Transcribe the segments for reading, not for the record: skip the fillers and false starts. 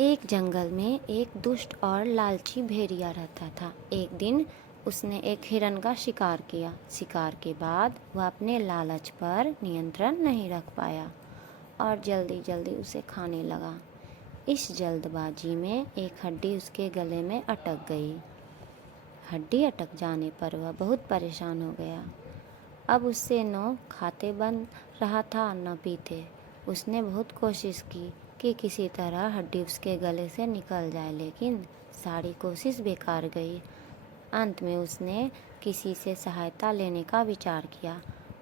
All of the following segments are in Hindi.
एक जंगल में एक दुष्ट और लालची भेड़िया रहता था। एक दिन उसने एक हिरन का शिकार किया। शिकार के बाद वह अपने लालच पर नियंत्रण नहीं रख पाया और जल्दी जल्दी उसे खाने लगा। इस जल्दबाजी में एक हड्डी उसके गले में अटक गई। हड्डी अटक जाने पर वह बहुत परेशान हो गया। अब उससे न खाते बन रहा था न पीते। उसने बहुत कोशिश की कि किसी तरह हड्डी उसके गले से निकल जाए, लेकिन सारी कोशिश बेकार गई। अंत में उसने किसी से सहायता लेने का विचार किया।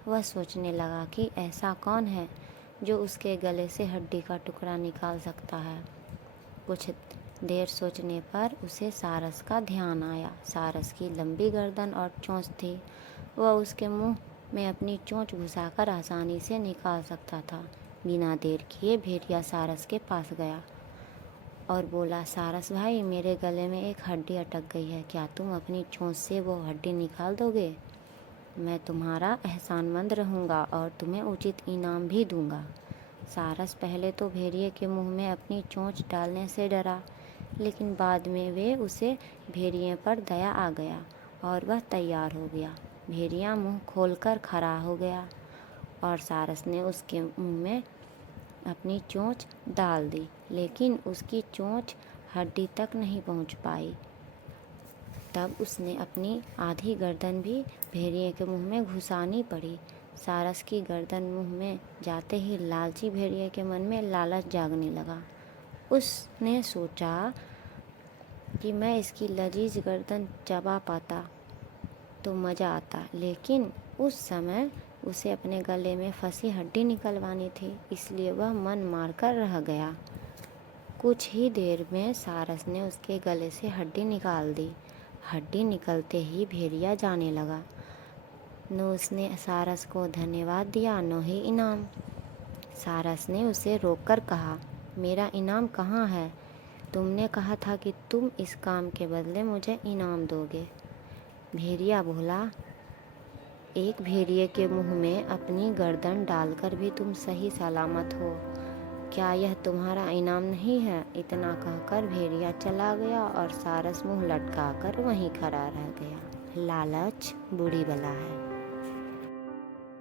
वह सोचने लगा कि ऐसा कौन है जो उसके गले से हड्डी का टुकड़ा निकाल सकता है। कुछ देर सोचने पर उसे सारस का ध्यान आया। सारस की लंबी गर्दन और चोंच थी। वह उसके मुंह में अपनी चोंच घुसाकर आसानी से निकाल सकता था। बिना देर किए भेड़िया सारस के पास गया और बोला, सारस भाई, मेरे गले में एक हड्डी अटक गई है। क्या तुम अपनी चोंच से वो हड्डी निकाल दोगे? मैं तुम्हारा एहसानमंद रहूँगा और तुम्हें उचित इनाम भी दूंगा। सारस पहले तो भेड़िए के मुंह में अपनी चोंच डालने से डरा, लेकिन बाद में वे उसे भेड़िए पर दया आ गया और वह तैयार हो गया। भेड़िया मुंह खोलकर खड़ा हो गया और सारस ने उसके मुंह में अपनी चोंच डाल दी, लेकिन उसकी चोंच हड्डी तक नहीं पहुंच पाई। तब उसने अपनी आधी गर्दन भी भेड़िए के मुंह में घुसानी पड़ी। सारस की गर्दन मुंह में जाते ही लालची भेड़िए के मन में लालच जागने लगा। उसने सोचा कि मैं इसकी लजीज गर्दन चबा पाता तो मज़ा आता, लेकिन उस समय उसे अपने गले में फंसी हड्डी निकलवानी थी, इसलिए वह मन मारकर रह गया। कुछ ही देर में सारस ने उसके गले से हड्डी निकाल दी। हड्डी निकलते ही भेड़िया जाने लगा। न उसने सारस को धन्यवाद दिया न ही इनाम। सारस ने उसे रोककर कहा, मेरा इनाम कहाँ है? तुमने कहा था कि तुम इस काम के बदले मुझे इनाम दोगे। भेड़िया बोला, एक भेड़िए के मुंह में अपनी गर्दन डालकर भी तुम सही सलामत हो। क्या यह तुम्हारा इनाम नहीं है? इतना कहकर भेड़िया चला गया और सारस मुंह लटकाकर वहीं खड़ा रह गया। लालच बुरी बला है।